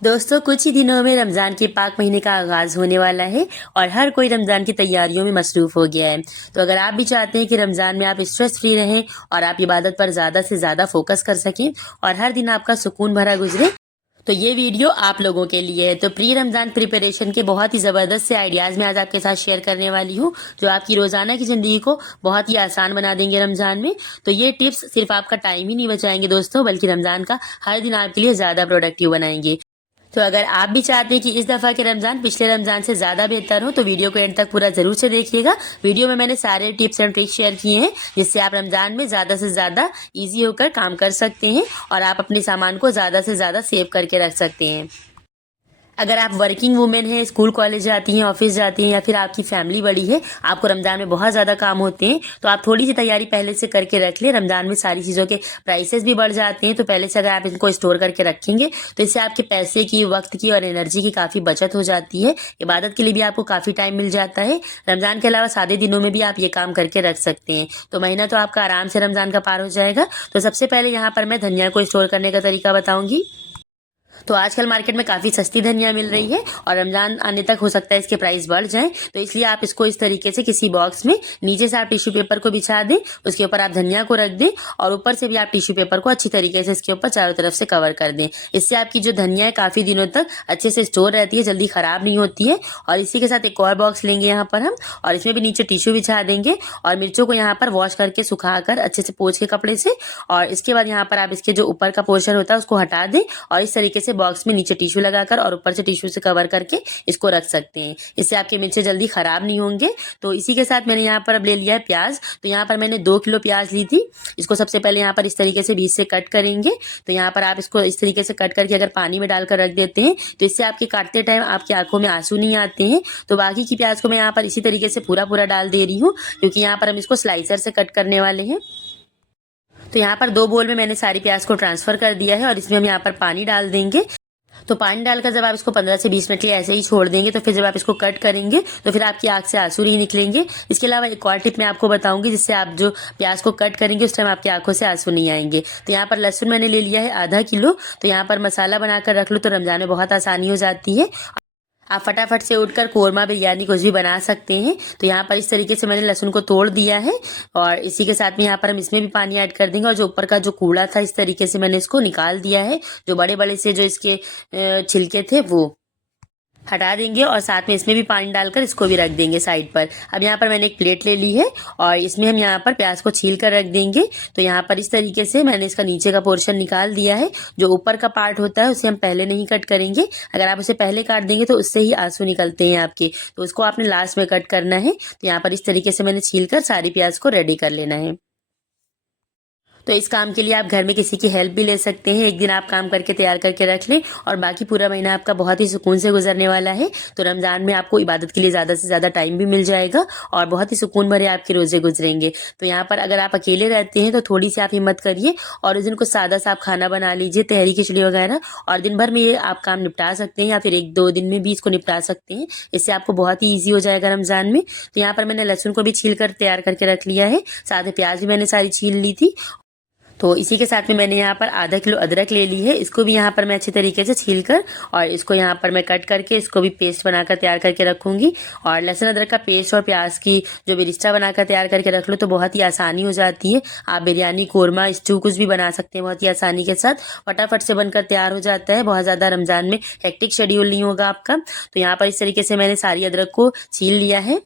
दोस्तों कुछ ही दिनों में रमज़ान के पाक महीने का आगाज़ होने वाला है और हर कोई रमज़ान की तैयारियों में मसरूफ़ हो गया है। तो अगर आप भी चाहते हैं कि रमज़ान में आप स्ट्रेस फ्री रहें और आप इबादत पर ज़्यादा से ज़्यादा फोकस कर सकें और हर दिन आपका सुकून भरा गुजरे, तो ये वीडियो आप लोगों के लिए है। तो प्री रमज़ान प्रिपरेशन के बहुत ही ज़बरदस्त से आइडियाज़ मैं आज आपके साथ शेयर करने वाली हूँ, जो आपकी रोज़ाना की ज़िंदगी को बहुत ही आसान बना देंगे रमज़ान में। तो ये टिप्स सिर्फ आपका टाइम ही नहीं बचाएंगे दोस्तों, बल्कि रमज़ान का हर दिन आपके लिए ज़्यादा प्रोडक्टिव बनाएंगे। तो अगर आप भी चाहते हैं कि इस दफ़ा के रमज़ान पिछले रमज़ान से ज़्यादा बेहतर हो, तो वीडियो को एंड तक पूरा ज़रूर से देखिएगा। वीडियो में मैंने सारे टिप्स एंड ट्रिक्स शेयर किए हैं, जिससे आप रमज़ान में ज़्यादा से ज़्यादा ईजी होकर काम कर सकते हैं और आप अपने सामान को ज़्यादा से ज़्यादा सेव करके रख सकते हैं। अगर आप वर्किंग वुमेन हैं, स्कूल कॉलेज जाती हैं, ऑफिस जाती हैं, या फिर आपकी फैमिली बड़ी है, आपको रमज़ान में बहुत ज़्यादा काम होते हैं, तो आप थोड़ी सी तैयारी पहले से करके रख लें। रमज़ान में सारी चीज़ों के प्राइसेस भी बढ़ जाते हैं, तो पहले से अगर आप इनको स्टोर करके रखेंगे तो इससे आपके पैसे की, वक्त की और एनर्जी की काफ़ी बचत हो जाती है। इबादत के लिए भी आपको काफ़ी टाइम मिल जाता है। रमज़ान के अलावा सादे दिनों में भी आप ये काम करके रख सकते हैं, तो महीना तो आपका आराम से रमज़ान का पार हो जाएगा। तो सबसे पहले यहाँ पर मैं धनिया को स्टोर करने का तरीका बताऊँगी। तो आजकल मार्केट में काफ़ी सस्ती धनिया मिल रही है और रमज़ान आने तक हो सकता है इसके प्राइस बढ़ जाएं, तो इसलिए आप इसको इस तरीके से किसी बॉक्स में नीचे से आप टिश्यू पेपर को बिछा दें, उसके ऊपर आप धनिया को रख दें और ऊपर से भी आप टिश्यू पेपर को अच्छी तरीके से इसके ऊपर चारों तरफ से कवर कर दें। इससे आपकी जो धनिया है काफ़ी दिनों तक अच्छे से स्टोर रहती है, जल्दी ख़राब नहीं होती है। और इसी के साथ एक और बॉक्स लेंगे यहाँ पर हम, और इसमें भी नीचे टिश्यू बिछा देंगे और मिर्चों को यहाँ पर वॉश करके सुखा कर अच्छे से पोंछ के कपड़े से, और इसके बाद यहाँ पर आप इसके जो ऊपर का पोर्शन होता है उसको हटा दें और इस तरीके से बॉक्स में नीचे टिश्यू लगाकर और ऊपर से टिश्यू से कवर करके इसको रख सकते हैं। इससे आपके मिर्चे जल्दी खराब नहीं होंगे। तो इसी के साथ मैंने यहाँ पर अब ले लिया है प्याज। तो यहाँ पर मैंने 2 किलो प्याज ली थी। इसको सबसे पहले यहाँ पर इस तरीके से बीच से कट करेंगे। तो यहाँ पर आप इसको इस तरीके से कट करके अगर पानी में डालकर रख देते हैं तो इससे आपके काटते टाइम आपकी आंखों में आंसू नहीं आते हैं। तो बाकी की प्याज को मैं यहाँ पर इसी तरीके से पूरा पूरा डाल दे रही हूँ, क्योंकि यहाँ पर हम इसको स्लाइसर से कट करने वाले हैं। तो यहाँ पर 2 बोल में मैंने सारी प्याज को ट्रांसफर कर दिया है और इसमें हम यहाँ पर पानी डाल देंगे। तो पानी डालकर जब आप इसको 15 से 20 मिनट के लिए ऐसे ही छोड़ देंगे, तो फिर जब आप इसको कट करेंगे तो फिर आपकी आंख से आंसू नहीं निकलेंगे। इसके अलावा एक और टिप मैं आपको बताऊंगी, जिससे आप जो प्याज को कट करेंगे उस टाइम आपकी आंखों से आंसू नहीं आएंगे। तो यहाँ पर लहसुन मैंने ले लिया है आधा किलो। तो यहाँ पर मसाला बनाकर रख लो तो रमजान में बहुत आसानी हो जाती है। आप फटाफट से उठकर कोरमा बिरयानी कुछ भी बना सकते हैं। तो यहाँ पर इस तरीके से मैंने लहसुन को तोड़ दिया है और इसी के साथ में यहाँ पर हम इसमें भी पानी ऐड कर देंगे। और जो ऊपर का जो कूड़ा था इस तरीके से मैंने इसको निकाल दिया है, जो बड़े बड़े से जो इसके छिलके थे वो हटा देंगे और साथ में इसमें भी पानी डालकर इसको भी रख देंगे साइड पर। अब यहाँ पर मैंने एक प्लेट ले ली है और इसमें हम यहाँ पर प्याज को छील कर रख देंगे। तो यहाँ पर इस तरीके से मैंने इसका नीचे का पोर्शन निकाल दिया है। जो ऊपर का पार्ट होता है उसे हम पहले नहीं कट करेंगे। अगर आप उसे पहले काट देंगे तो उससे ही आंसू निकलते हैं आपके, तो उसको आपने लास्ट में कट करना है। तो यहाँ पर इस तरीके से मैंने छील कर सारी प्याज को रेडी कर लेना है। तो इस काम के लिए आप घर में किसी की हेल्प भी ले सकते हैं। एक दिन आप काम करके तैयार करके रख लें और बाकी पूरा महीना आपका बहुत ही सुकून से गुजरने वाला है। तो रमज़ान में आपको इबादत के लिए ज़्यादा से ज़्यादा टाइम भी मिल जाएगा और बहुत ही सुकून भरे आपके रोज़े गुजरेंगे। तो यहाँ पर अगर आप अकेले रहते हैं तो थोड़ी सी आप हिम्मत करिए और उस दिन कुछ सादा सा आप खाना बना लीजिए, तहरी खिचड़ी वगैरह, और दिन भर में ये आप काम निपटा सकते हैं या फिर 1-2 दिन में भी इसको निपटा सकते हैं। इससे आपको बहुत ही ईजी हो जाएगा रमज़ान में। तो यहाँ पर मैंने लहसुन को भी छील कर तैयार करके रख लिया है, साथ में प्याज भी मैंने सारी छील ली थी। तो इसी के साथ में मैंने यहाँ पर आधा किलो अदरक ले ली है। इसको भी यहाँ पर मैं अच्छी तरीके से छील कर और इसको यहाँ पर मैं कट करके इसको भी पेस्ट बनाकर तैयार करके रखूँगी। और लहसुन अदरक का पेस्ट और प्याज की जो बिरिस्टा बनाकर तैयार करके रख लो तो बहुत ही आसानी हो जाती है। आप बिरयानी, कोरमा, स्टू कुछ भी बना सकते हैं बहुत ही आसानी के साथ। फटाफट से बनकर तैयार हो जाता है। बहुत ज़्यादा रमज़ान में हेक्टिक शेड्यूल नहीं होगा आपका। तो यहाँ पर इस तरीके से मैंने सारी अदरक को छील लिया है।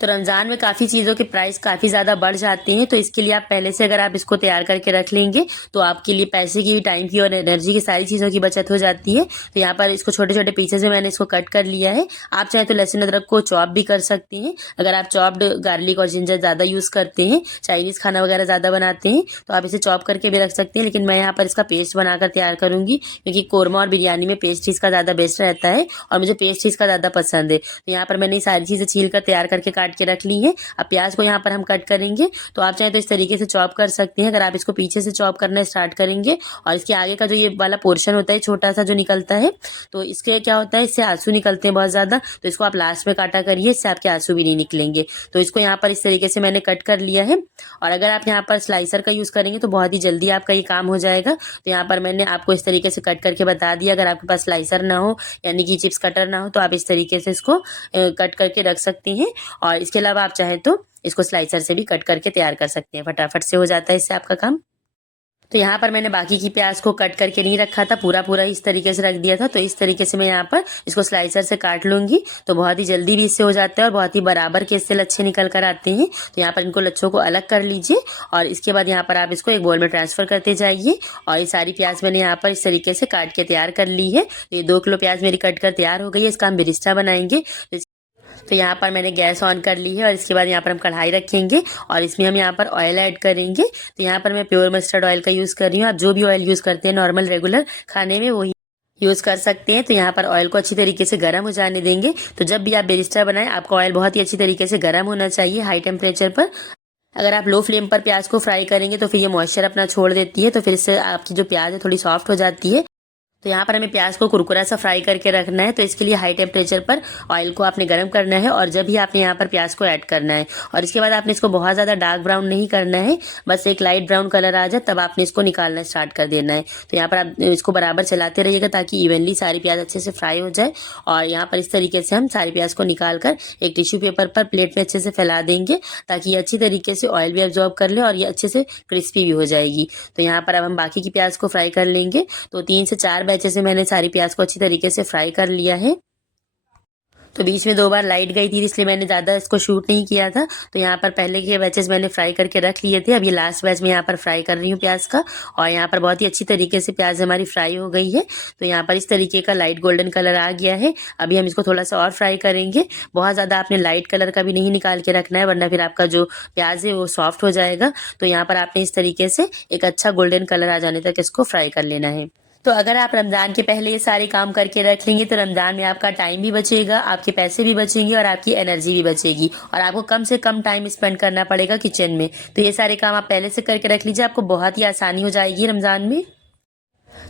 तो रमज़ान में काफ़ी चीज़ों के प्राइस काफ़ी ज़्यादा बढ़ जाते हैं, तो इसके लिए आप पहले से अगर आप इसको तैयार करके रख लेंगे तो आपके लिए पैसे की भी, टाइम की और एनर्जी की सारी चीज़ों की बचत हो जाती है। तो यहाँ पर इसको छोटे छोटे पीसेज में मैंने इसको कट कर लिया है। आप चाहे तो लहसुन अदरक को चॉप भी कर सकते हैं। अगर आप चॉप्ड गार्लिक और जिंजर ज़्यादा यूज़ करते हैं, चाइनीज़ खाना वगैरह ज़्यादा बनाते हैं, तो आप इसे चॉप करके भी रख सकते हैं। लेकिन मैं यहाँ पर इसका पेस्ट बनाकर तैयार करूँगी, क्योंकि कोरमा और बिरयानी में पेस्ट इसका ज़्यादा बेस्ट रहता है और मुझे पेस्ट इसका ज़्यादा पसंद है। तो यहाँ पर मैंने सारी चीज़ें छील कर तैयार करके काट काट के रख ली है। अब प्याज को यहाँ पर हम कट करेंगे। तो आप चाहें तो इस तरीके से चॉप कर सकते हैं। अगर आप इसको पीछे से चॉप करना स्टार्ट करेंगे और इसके आगे का जो ये वाला पोर्शन होता है छोटा सा जो निकलता है, तो इसके क्या होता है, इससे आंसू निकलते हैं बहुत ज़्यादा। तो इसको आप लास्ट में काटा करिए, इससे आपके आंसू भी नहीं निकलेंगे। तो इसको यहाँ पर इस तरीके से मैंने कट कर लिया है। और अगर आप यहाँ पर स्लाइसर का यूज़ करेंगे तो बहुत ही जल्दी आपका ये काम हो जाएगा। तो यहाँ पर मैंने आपको इस तरीके से कट करके बता दिया। अगर आपके पास स्लाइसर ना हो यानी कि चिप्स कटर ना हो तो आप इस तरीके से इसको कट करके रख सकती हैं। और इसके अलावा आप चाहें तो इसको स्लाइसर से भी कट करके तैयार कर सकते हैं, फटाफट से हो जाता है इससे आपका काम। तो यहाँ पर मैंने बाकी की प्याज को कट करके नहीं रखा था, पूरा इस तरीके से रख दिया था। तो इस तरीके से मैं यहाँ पर इसको स्लाइसर से काट लूँगी, तो बहुत ही जल्दी भी इससे हो जाता है और बहुत ही बराबर के इससे लच्छे निकल कर आते हैं। तो यहाँ पर इनको लच्छों को अलग कर लीजिए और इसके बाद यहाँ पर आप इसको एक बोल में ट्रांसफ़र करते जाइए। और ये सारी प्याज मैंने यहाँ पर इस तरीके से काट के तैयार कर ली है। तो ये 2 किलो प्याज मेरी कट कर तैयार हो गई है। इसका हम बिरिस्ता बनाएंगे। तो यहाँ पर मैंने गैस ऑन कर ली है और इसके बाद यहाँ पर हम कढ़ाई रखेंगे और इसमें हम यहाँ पर ऑयल ऐड करेंगे। तो यहाँ पर मैं प्योर मस्टर्ड ऑयल का यूज़ कर रही हूँ। आप जो भी ऑयल यूज़ करते हैं नॉर्मल रेगुलर खाने में वही यूज़ कर सकते हैं। तो यहाँ पर ऑयल को अच्छी तरीके से गर्म हो जाने देंगे। तो जब भी आप बेरिस्टा बनाएं आपका ऑयल बहुत ही अच्छी तरीके से गर्म होना चाहिए, हाई टेम्परेचर पर। अगर आप लो फ्लेम पर प्याज को फ्राई करेंगे तो फिर ये मॉइस्चर अपना छोड़ देती है, तो फिर इससे आपकी जो प्याज है थोड़ी सॉफ्ट हो जाती है। तो यहाँ पर हमें प्याज को कुरकुरा सा फ्राई करके रखना है। तो इसके लिए हाई टेम्परेचर पर ऑयल को आपने गर्म करना है और जब भी आपने यहाँ पर प्याज को ऐड करना है। और इसके बाद आपने इसको बहुत ज़्यादा डार्क ब्राउन नहीं करना है, बस एक लाइट ब्राउन कलर आ जाए तब आपने इसको निकालना स्टार्ट कर देना है। तो यहाँ पर आप इसको बराबर चलाते रहिएगा ताकि इवनली सारी प्याज अच्छे से फ्राई हो जाए। और यहाँ पर इस तरीके से हम सारी प्याज को निकाल कर एक टिश्यू पेपर पर प्लेट में अच्छे से फैला देंगे ताकि ये अच्छी तरीके से ऑयल भी एब्जॉर्ब कर ले और ये अच्छे से क्रिस्पी भी हो जाएगी। तो यहाँ पर अब हम बाकी की प्याज को फ्राई कर लेंगे। तो 3 से 4 बैचे से मैंने सारी प्याज को अच्छी तरीके से फ्राई कर लिया है। तो बीच में 2 बार लाइट गई थी इसलिए मैंने ज़्यादा इसको शूट नहीं किया था। तो यहाँ पर पहले के बैचेस मैंने फ्राई करके रख लिए थे। अब ये लास्ट बैच में यहाँ पर फ्राई कर रही हूँ प्याज का और यहाँ पर बहुत ही अच्छी तरीके से प्याज हमारी फ्राई हो गई है। तो यहाँ पर इस तरीके का लाइट गोल्डन कलर आ गया है। अभी हम इसको थोड़ा सा और फ्राई करेंगे। बहुत ज़्यादा आपने लाइट कलर का भी नहीं निकाल के रखना है वरना फिर आपका जो प्याज है वो सॉफ्ट हो जाएगा। तो यहाँ पर आपने इस तरीके से एक अच्छा गोल्डन कलर आ जाने तक इसको फ्राई कर लेना है। तो अगर आप रमज़ान के पहले ये सारे काम करके रख लेंगे तो रमज़ान में आपका टाइम भी बचेगा, आपके पैसे भी बचेंगे और आपकी एनर्जी भी बचेगी और आपको कम से कम टाइम स्पेंड करना पड़ेगा किचन में। तो ये सारे काम आप पहले से करके रख लीजिए, आपको बहुत ही आसानी हो जाएगी रमज़ान में।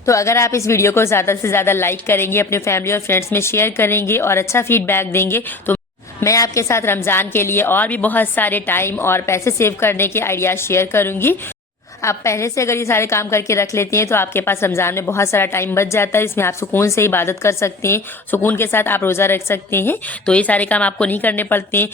तो अगर आप इस वीडियो को ज़्यादा से ज़्यादा लाइक करेंगे, अपने फैमिली और फ्रेंड्स में शेयर करेंगे और अच्छा फीडबैक देंगे तो मैं आपके साथ रमज़ान के लिए और भी बहुत सारे टाइम और पैसे सेव करने के आइडियाज़ शेयर करूँगी। आप पहले से अगर ये सारे काम करके रख लेते हैं तो आपके पास रमज़ान में बहुत सारा टाइम बच जाता है। इसमें आप सुकून से इबादत कर सकते हैं, सुकून के साथ आप रोज़ा रख सकते हैं। तो ये सारे काम आपको नहीं करने पड़ते हैं।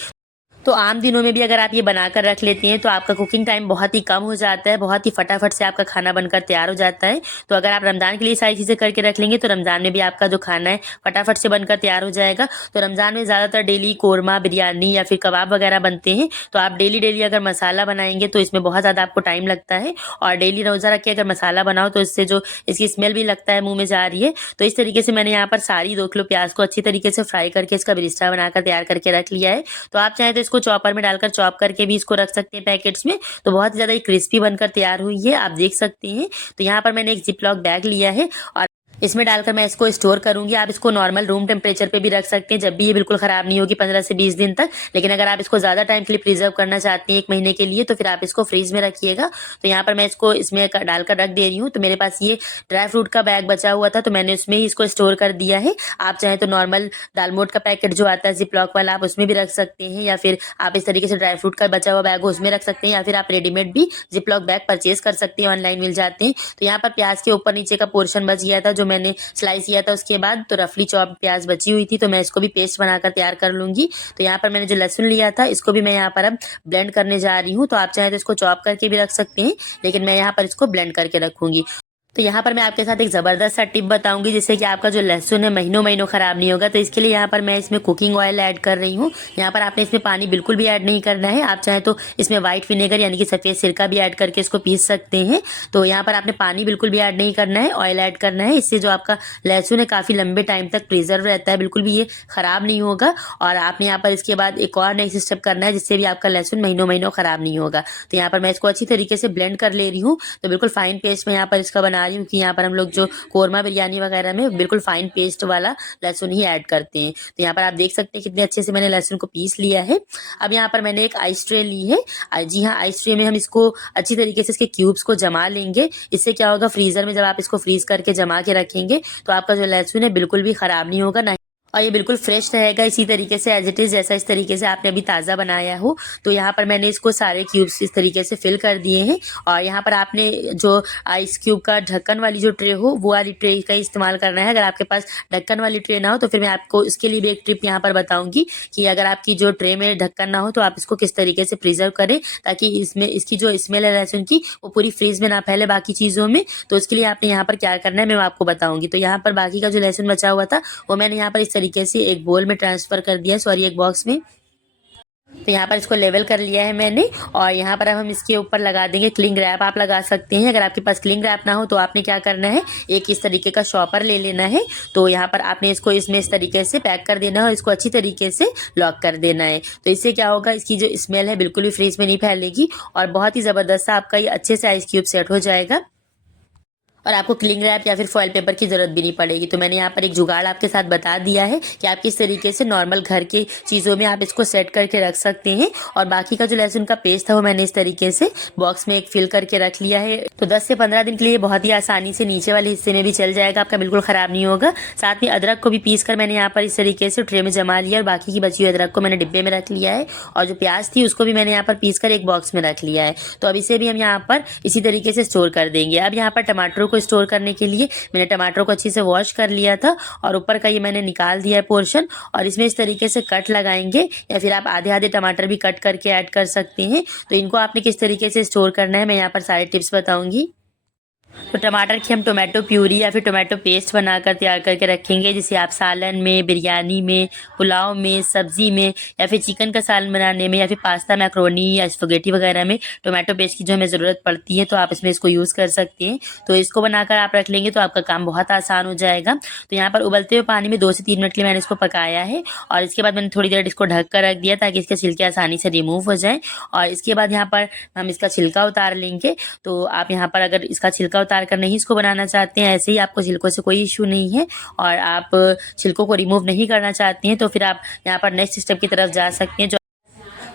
तो आम दिनों में भी अगर आप ये बनाकर रख लेते हैं तो आपका कुकिंग टाइम बहुत ही कम हो जाता है, बहुत ही फटाफट से आपका खाना बनकर तैयार हो जाता है। तो अगर आप रमज़ान के लिए सारी चीज़ें करके रख लेंगे तो रमज़ान में भी आपका जो खाना है फटाफट से बनकर तैयार हो जाएगा। तो रमज़ान में ज़्यादातर डेली कोरमा, बिरयानी या फिर कबाब वगैरह बनते हैं। तो आप डेली अगर मसाला बनाएंगे तो इसमें बहुत ज़्यादा आपको टाइम लगता है और डेली रोज़ा रख के अगर मसाला बनाओ तो इससे जो इसकी स्मेल भी लगता है मुँह में जा रही है। तो इस तरीके से मैंने यहाँ पर सारी 2 किलो प्याज को अच्छी तरीके से फ्राई करके इसका बिरिस्ता बनाकर तैयार करके रख लिया है। तो आप चाहें तो इसको चॉपर में डालकर चॉप करके भी इसको रख सकते हैं पैकेट्स में। तो बहुत ज़्यादा क्रिस्पी बनकर तैयार हुई है, आप देख सकते हैं। तो यहाँ पर मैंने एक जिपलॉक बैग लिया है और इसमें डालकर मैं इसको स्टोर करूंगी। आप इसको नॉर्मल रूम टेम्परेचर पे भी रख सकते हैं, जब भी ये बिल्कुल ख़राब नहीं होगी 15 से 20 दिन तक। लेकिन अगर आप इसको ज़्यादा टाइम के लिए प्रिजर्व करना चाहते हैं 1 महीने के लिए तो फिर आप इसको फ्रीज में रखिएगा। तो यहाँ पर मैं इसको इसमें डालकर रख दे रही हूँ। तो मेरे पास ये ड्राई फ्रूट का बैग बचा हुआ था तो मैंने उसमें ही इसको स्टोर कर दिया है। आप चाहें तो नॉर्मल दालमोट का पैकेट जो आता है जिपलॉक वाला आप उसमें भी रख सकते हैं, या फिर आप इस तरीके से ड्राई फ्रूट का बचा हुआ बैग हो उसमें रख सकते हैं, या फिर आप रेडीमेड भी जिपलॉक बैग परचेज कर सकते हैं, ऑनलाइन मिल जाते हैं। तो यहाँ पर प्याज के ऊपर नीचे का पोर्शन बच गया था जो मैंने स्लाइस किया था उसके बाद, तो रफली चॉप प्याज बची हुई थी तो मैं इसको भी पेस्ट बनाकर तैयार कर लूंगी। तो यहाँ पर मैंने जो लहसुन लिया था इसको भी मैं यहाँ पर अब ब्लेंड करने जा रही हूँ। तो आप चाहें तो इसको चॉप करके भी रख सकते हैं लेकिन मैं यहाँ पर इसको ब्लेंड करके रखूंगी। तो यहाँ पर मैं आपके साथ एक ज़बरदस्त सा टिप बताऊंगी जिससे कि आपका जो लहसुन है महीनों ख़राब नहीं होगा। तो इसके लिए यहाँ पर मैं इसमें कुकिंग ऑयल ऐड कर रही हूँ। यहाँ पर आपने इसमें पानी बिल्कुल भी ऐड नहीं करना है। आप चाहें तो इसमें व्हाइट विनेगर यानी कि सफ़ेद सिरका भी ऐड करके इसको पीस सकते हैं। तो यहाँ पर आपने पानी बिल्कुल भी ऐड नहीं करना है, ऑयल ऐड करना है। इससे जो आपका लहसुन है काफ़ी लंबे टाइम तक प्रिजर्व रहता है, बिल्कुल भी ये ख़राब नहीं होगा। और आपने यहाँ पर इसके बाद एक और नेक्स्ट स्टेप करना है जिससे भी आपका लहसुन महीनों ख़राब नहीं होगा। तो यहाँ पर मैं इसको अच्छी तरीके से ब्लेंड कर ले रही हूँ। तो बिल्कुल फाइन पेस्ट मैं यहाँ पर इसका बना रही हूँ कि यहाँ पर हम लोग जो कोरमा बिरयानी वगैरह में बिल्कुल फाइन पेस्ट वाला लहसुन ही ऐड करते हैं। तो यहाँ पर आप देख सकते हैं कितने अच्छे से मैंने लहसुन को पीस लिया है। अब यहाँ पर मैंने एक आइस ट्रे ली है। जी हाँ, आइस ट्रे में हम इसको अच्छी तरीके से इसके क्यूब्स को जमा लेंगे। इससे क्या होगा, फ्रीजर में जब आप इसको फ्रीज करके जमा के रखेंगे तो आपका जो लहसुन है बिल्कुल भी खराब नहीं होगा, और ये बिल्कुल फ्रेश रहेगा, इसी तरीके से एज इट इज़, जैसा इस तरीके से आपने अभी ताज़ा बनाया हो। तो यहाँ पर मैंने इसको सारे क्यूब्स इस तरीके से फिल कर दिए हैं। और यहाँ पर आपने जो आइस क्यूब का ढक्कन वाली जो ट्रे हो वो वाली ट्रे का इस्तेमाल करना है। अगर आपके पास ढक्कन वाली ट्रे ना हो तो फिर मैं आपको इसके लिए भी एक टिप यहाँ पर बताऊंगी कि अगर आपकी जो ट्रे में ढक्कन ना हो तो आप इसको किस तरीके से प्रिजर्व करें ताकि इसमें इसकी जो स्मेल है लहसुन की वो पूरी फ्रीज में ना फैले बाकी चीज़ों में। तो इसके लिए आपने यहाँ पर क्या करना है मैं आपको बताऊंगी। तो यहाँ पर बाकी का जो लहसुन बचा हुआ था वो मैंने यहाँ पर इस तरीके से एक बोल में ट्रांसफर कर दिया, सॉरी एक बॉक्स में। तो यहाँ पर इसको लेवल कर लिया है मैंने। और यहाँ पर अब हम इसके ऊपर लगा देंगे क्लिंग रैप। आप लगा सकते हैं, अगर आपके पास क्लिंग रैप ना हो तो आपने क्या करना है, एक इस तरीके का शॉपर ले लेना है। तो यहाँ पर आपने इसको इसमें इस तरीके से पैक कर देना है और इसको अच्छी तरीके से लॉक कर देना है। तो इससे क्या होगा, इसकी जो स्मेल है बिल्कुल भी फ्रीज में नहीं फैलेगी और बहुत ही ज़बरदस्त सा आपका ये अच्छे से आइस क्यूब सेट हो जाएगा और आपको क्लिंग रैप या फिर फॉइल पेपर की ज़रूरत भी नहीं पड़ेगी। तो मैंने यहाँ पर एक जुगाड़ आपके साथ बता दिया है कि आप किस तरीके से नॉर्मल घर की चीज़ों में आप इसको सेट करके रख सकते हैं। और बाकी का जो लहसुन का पेस्ट था वो मैंने इस तरीके से बॉक्स में एक फिल करके रख लिया है। तो 10 से 15 दिन के लिए बहुत ही आसानी से नीचे वाले हिस्से में भी चल जाएगा, आपका बिल्कुल ख़राब नहीं होगा। साथ में अदरक को भी पीस कर मैंने यहाँ पर इस तरीके से ट्रे में जमा लिया और बाकी की बची हुई अदरक को मैंने डिब्बे में रख लिया है। और जो प्याज थी उसको भी मैंने यहाँ पर पीस कर एक बॉक्स में रख लिया है। तो अब इसे भी हम यहाँ पर इसी तरीके से स्टोर कर देंगे। अब यहाँ पर टमाटरों को स्टोर करने के लिए मैंने टमाटरों को अच्छे से वॉश कर लिया था और ऊपर का ये मैंने निकाल दिया है पोर्शन। और इसमें इस तरीके से कट लगाएंगे या फिर आप आधे आधे टमाटर भी कट करके ऐड कर सकते हैं। तो इनको आपने किस तरीके से स्टोर करना है मैं यहाँ पर सारे टिप्स बताऊंगी। तो टमाटर की हम टोमेटो प्यूरी या फिर टोमेटो पेस्ट बनाकर तैयार करके रखेंगे, जिसे आप सालन में, बिरयानी में, पुलाव में, सब्जी में या फिर चिकन का सालन बनाने में या फिर पास्ता, मैक्रोनी या स्पगेटी वगैरह में टोमेटो पेस्ट की जो हमें ज़रूरत पड़ती है तो आप इसमें इसको यूज़ कर सकते हैं। तो इसको बनाकर आप रख लेंगे तो आपका काम बहुत आसान हो जाएगा। तो यहाँ पर उबलते हुए पानी में 2 से 3 मिनट के लिए मैंने इसको पकाया है और इसके बाद मैंने थोड़ी देर इसको ढक कर रख दिया ताकि इसके छिलके आसानी से रिमूव हो जाए। और इसके बाद यहाँ पर हम इसका छिलका उतार लेंगे। तो आप यहाँ पर अगर इसका छिलका उतार कर नहीं इसको बनाना चाहते हैं, ऐसे ही आपको छिलकों से कोई इशू नहीं है और आप छिलकों को रिमूव नहीं करना चाहते हैं तो फिर आप यहाँ पर नेक्स्ट स्टेप की तरफ जा सकते हैं।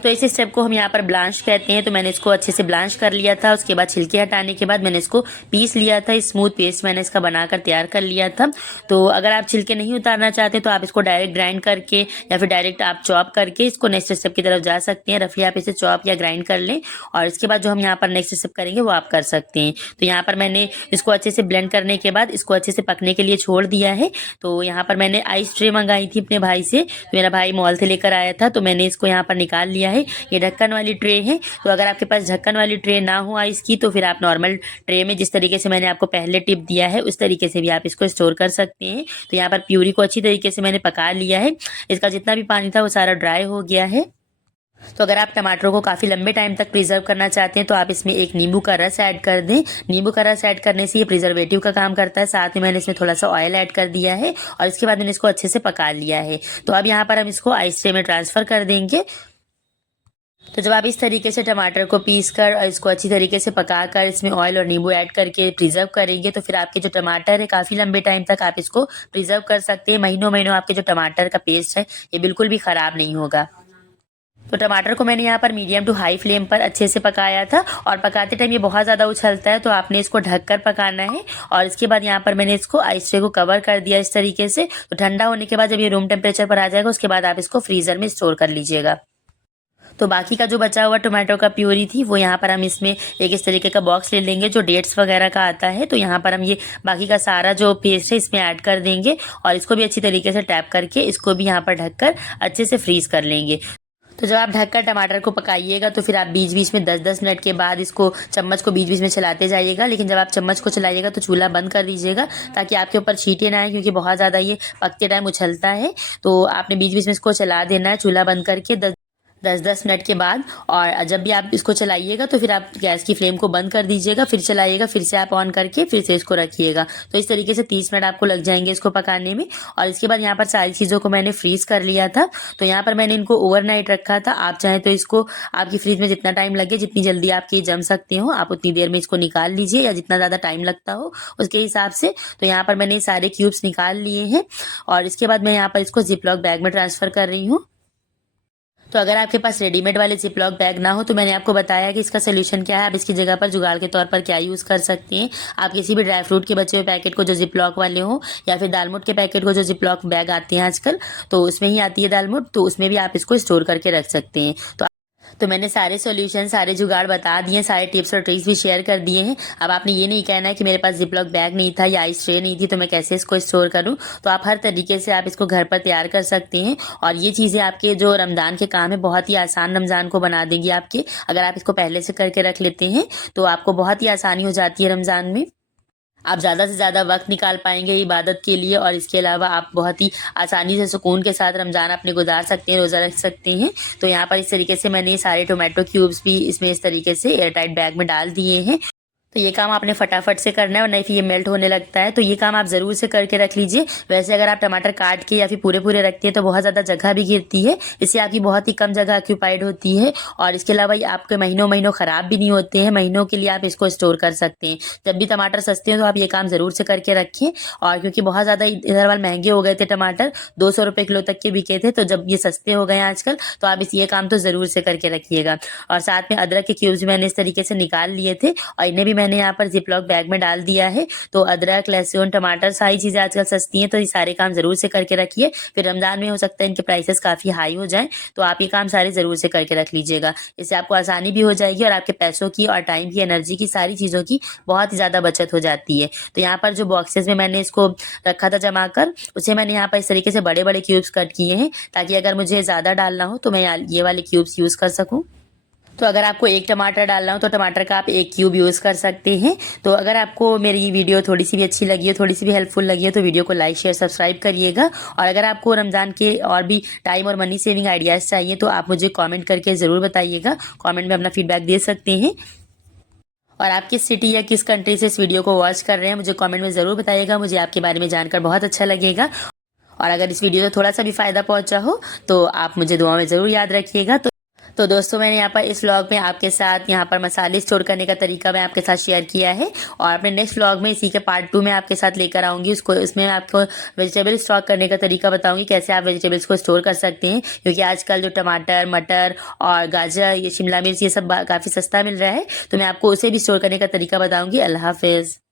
तो इस स्टेप को हम यहाँ पर ब्लांच कहते हैं। तो मैंने इसको अच्छे से ब्लांच कर लिया था। उसके बाद छिलके हटाने के बाद मैंने इसको पीस लिया था। स्मूथ पेस्ट मैंने इसका बनाकर तैयार कर लिया था। तो अगर आप छिलके नहीं उतारना चाहते तो आप इसको डायरेक्ट ग्राइंड करके या फिर डायरेक्ट आप चॉप करके इसको नेक्स्ट स्टेप की तरफ जा सकते हैं। रफली आप इसे चॉप या ग्राइंड कर लें और इसके बाद जो हम यहाँ पर नेक्स्ट स्टेप करेंगे वो आप कर सकते हैं। तो यहाँ पर मैंने इसको अच्छे से ब्लेंड करने के बाद इसको अच्छे से पकने के लिए छोड़ दिया है। तो यहाँ पर मैंने आइस ट्रे मंगाई थी अपने भाई से, तो मेरा भाई मॉल से लेकर आया था तो मैंने इसको यहाँ पर निकाल लिया है। ये ढक्कन वाली ट्रे है। तो अगर आपके पास ढक्कन वाली ट्रे ना हो आइस की तो फिर आप नॉर्मल ट्रे में जिस तरीके से मैंने आपको पहले टिप दिया है उस तरीके से भी आप इसको स्टोर कर सकते हैं। तो यहाँ पर प्यूरी को अच्छी तरीके से मैंने पका लिया है। इसका जितना भी पानी था वो सारा ड्राई हो गया है। तो अगर आप टमाटरों को काफ़ी लंबे टाइम तक प्रिजर्व करना चाहते हैं तो आप इसमें एक नींबू का रस ऐड कर दें। नींबू का रस ऐड करने से ये प्रिजर्वेटिव का काम करता है। साथ में मैंने इसमें थोड़ा सा ऑयल ऐड कर दिया है और इसके बाद मैंने इसको अच्छे से पका लिया है। तो अब यहाँ पर हम इसको आइस ट्रे में ट्रांसफ़र कर देंगे। तो जब आप इस तरीके से टमाटर को पीस कर और इसको अच्छी तरीके से पकाकर इसमें ऑयल और नींबू ऐड करके प्रिजर्व करेंगे तो फिर आपके जो टमाटर है काफ़ी लंबे टाइम तक आप इसको प्रिजर्व कर सकते हैं। महीनों महीनों आपके जो टमाटर का पेस्ट है ये बिल्कुल भी ख़राब नहीं होगा। तो टमाटर को मैंने यहाँ पर मीडियम टू हाई फ्लेम पर अच्छे से पकाया था और पकाते टाइम ये बहुत ज़्यादा उछलता है तो आपने इसको ढक कर पकाना है। और इसके बाद यहाँ पर मैंने इसको आइस ट्रे को कवर कर दिया इस तरीके से। तो ठंडा होने के बाद जब ये रूम टेम्परेचर पर आ जाएगा उसके बाद आप इसको फ्रीज़र में स्टोर कर लीजिएगा। तो बाकी का जो बचा हुआ टोमेटो का प्यूरी थी वो यहाँ पर हम इसमें एक इस तरीके का बॉक्स ले लेंगे जो डेट्स वगैरह का आता है। तो यहाँ पर हम ये बाकी का सारा जो पेस्ट है इसमें ऐड कर देंगे और इसको भी अच्छी तरीके से टैप करके इसको भी यहाँ पर ढककर अच्छे से फ्रीज कर लेंगे। तो जब आप ढककर टमाटर को पकाइएगा तो फिर आप बीच बीच में 10-10 मिनट के बाद इसको चम्मच को बीच बीच में चलाते जाइएगा। लेकिन जब आप चम्मच को चलाइएगा तो चूल्हा बंद कर दीजिएगा ताकि आपके ऊपर छींटे ना आए, क्योंकि बहुत ज़्यादा ये पकते टाइम उछलता है। तो आपने बीच बीच में इसको चला देना है चूल्हा बंद करके। 10-10 मिनट के बाद। और जब भी आप इसको चलाइएगा तो फिर आप गैस की फ्लेम को बंद कर दीजिएगा, फिर चलाइएगा, फिर से आप ऑन करके फिर से इसको रखिएगा। तो इस तरीके से 30 मिनट आपको लग जाएंगे इसको पकाने में। और इसके बाद यहाँ पर सारी चीज़ों को मैंने फ्रीज कर लिया था। तो यहाँ पर मैंने इनको ओवरनाइट रखा था। आप चाहें तो इसको आपकी फ्रिज में जितना टाइम लगे, जितनी जल्दी आपके जम सकते हो, आप उतनी देर में इसको निकाल लीजिए, या जितना ज़्यादा टाइम लगता हो उसके हिसाब से। तो यहाँ पर मैंने सारे क्यूब्स निकाल लिए हैं और इसके बाद मैं यहाँ पर इसको जिपलॉक बैग में ट्रांसफ़र कर रही हूँ। तो अगर आपके पास रेडीमेड वाले जिपलॉक बैग ना हो तो मैंने आपको बताया कि इसका सोल्यूशन क्या है। आप इसकी जगह पर जुगाड़ के तौर पर क्या यूज़ कर सकते हैं। आप किसी भी ड्राई फ्रूट के बचे हुए पैकेट को जो जिपलॉक वाले हो, या फिर दालमोट के पैकेट को जो जिपलॉक बैग आते हैं आजकल, तो उसमें ही आती है दालमोट, तो उसमें भी आप इसको स्टोर करके रख सकते हैं। तो मैंने सारे सॉल्यूशन, सारे जुगाड़ बता दिए, सारे टिप्स और ट्रिक्स भी शेयर कर दिए हैं। अब आपने ये नहीं कहना है कि मेरे पास जिपलॉक बैग नहीं था या आइस ट्रे नहीं थी तो मैं कैसे इसको स्टोर करूं। तो आप हर तरीके से आप इसको घर पर तैयार कर सकते हैं और ये चीज़ें आपके जो रमज़ान के काम है बहुत ही आसान रमज़ान को बना देंगी आपके। अगर आप इसको पहले से करके रख लेते हैं तो आपको बहुत ही आसानी हो जाती है रमज़ान में। आप ज़्यादा से ज़्यादा वक्त निकाल पाएंगे इबादत के लिए और इसके अलावा आप बहुत ही आसानी से सुकून के साथ रमज़ान अपने गुजार सकते हैं, रोज़ा रख सकते हैं। तो यहाँ पर इस तरीके से मैंने सारे टोमेटो क्यूब्स भी इसमें इस तरीके से एयरटाइट बैग में डाल दिए हैं। तो ये काम आपने फटाफट से करना है और नहीं फिर ये मेल्ट होने लगता है। तो ये काम आप ज़रूर से करके रख लीजिए। वैसे अगर आप टमाटर काट के या फिर पूरे पूरे रखते हैं तो बहुत ज़्यादा जगह भी गिरती है, इससे आपकी बहुत ही कम जगह ऑक्यूपाइड होती है। और इसके अलावा ये आपके महीनों महीनों ख़राब भी नहीं होते हैं, महीनों के लिए आप इसको स्टोर कर सकते हैं। जब भी टमाटर सस्ते हैं तो आप ये काम ज़रूर से करके रखें। और क्योंकि बहुत ज़्यादा इधर वाल महंगे हो गए थे, टमाटर 200 रुपये किलो तक के बिके थे, तो जब ये सस्ते हो गए हैं आजकल तो आप ये काम तो ज़रूर से करके रखिएगा। और साथ में अदरक के क्यूब्स मैंने इस तरीके से निकाल लिए थे और इन्हें भी मैंने यहाँ पर जिपलॉक बैग में डाल दिया है। तो अदरक, लहसुन, टमाटर सारी चीज़ें आजकल सस्ती हैं, तो ये सारे काम ज़रूर से करके रखिए। फिर रमज़ान में हो सकता है इनके प्राइसेस काफ़ी हाई हो जाएं, तो आप ये काम सारे ज़रूर से करके रख लीजिएगा। इससे आपको आसानी भी हो जाएगी और आपके पैसों की और टाइम की, एनर्जी की, सारी चीज़ों की बहुत ही ज़्यादा बचत हो जाती है। तो यहाँ पर जो बॉक्सेस में मैंने इसको रखा था जमा कर, उसे मैंने यहाँ पर इस तरीके से बड़े बड़े क्यूब्स कट किए हैं ताकि अगर मुझे ज़्यादा डालना हो तो मैं ये वाले क्यूब्स यूज़ कर सकूँ। तो अगर आपको एक टमाटर डालना हो तो टमाटर का आप एक क्यूब यूज़ कर सकते हैं। तो अगर आपको मेरी वीडियो थोड़ी सी भी अच्छी लगी हो, थोड़ी सी भी हेल्पफुल लगी हो तो वीडियो को लाइक, शेयर, सब्सक्राइब करिएगा। और अगर आपको रमज़ान के और भी टाइम और मनी सेविंग आइडियाज़ चाहिए तो आप मुझे कमेंट करके ज़रूर बताइएगा। कमेंट में अपना फीडबैक दे सकते हैं। और आप किस सिटी या किस कंट्री से इस वीडियो को वॉच कर रहे हैं मुझे कमेंट में ज़रूर बताइएगा। मुझे आपके बारे में जानकर बहुत अच्छा लगेगा। और अगर इस वीडियो से थोड़ा सा भी फ़ायदा पहुंचा हो तो आप मुझे दुआ में ज़रूर याद रखिएगा। तो दोस्तों, मैंने यहाँ पर इस व्लॉग में आपके साथ यहाँ पर मसाले स्टोर करने का तरीका मैं आपके साथ शेयर किया है और अपने नेक्स्ट व्लॉग में इसी के पार्ट 2 में आपके साथ लेकर आऊँगी। उसमें मैं आपको वेजिटेबल स्टॉक करने का तरीका बताऊँगी, कैसे आप वेजिटेबल्स को स्टोर कर सकते हैं। क्योंकि आजकल जो टमाटर, मटर और गाजर, ये शिमला मिर्च, ये सब काफ़ी सस्ता मिल रहा है, तो मैं आपको उसे भी स्टोर करने का तरीका बताऊँगी। अल्लाह हाफिज़।